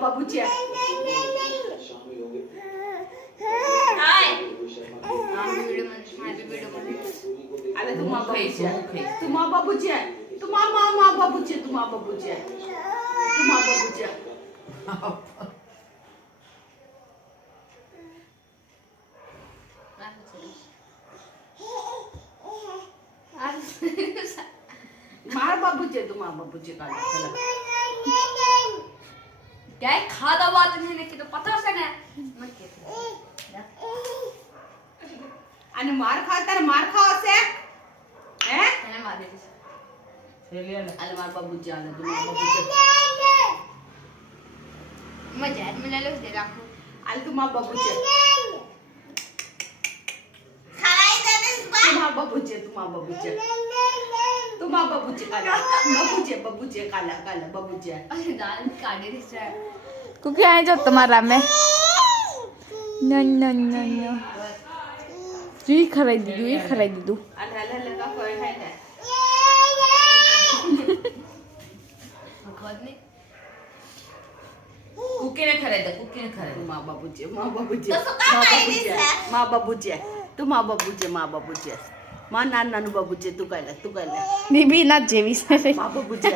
बाबू છે હાય અલે તું માં બાબુ છે તું માં બાબુ છે તું માં બાબુ છે તું માં બાબુ છે તું માં બાબુ છે मार बाबू जे तुम मार बाबू जे काला क्या खादा बात नहीं लेके तो पता से ना मत कहते અને માર ખાતર માર ખાવ છે હે એને મારે છે અલે માર બાબુ જે આલે તું માર બાબુ જે મજા આજ મને લો દે રાખો આલે તું માર બાબુ જે ખાઈ દે ને તું માર બાબુ જે તું માર બાબુ જે તું માર બાબુ જે કાલા બાબુ જે કાલા કાલા બાબુ જે અરે દાલ કાઢી દે છે કુકી આય જો તમારા મે ન ન ન ન જી ખરાઈ દીધું અલે અલે લગા કોઈ હે ને ભગવાન ને કુકી ને ખરે માર બાબુ જે તો શું કામ આવી છે માર બાબુ જે તું માર બાબુ જે માર નાનું બાબુ જે તું કાલા દીબી ના જેવી છે माँ बाबू जी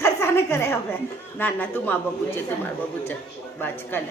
खर्चा न करे हमें ना ना तू माँ बाबू जी तुम्हारे बाबू जी बाज कल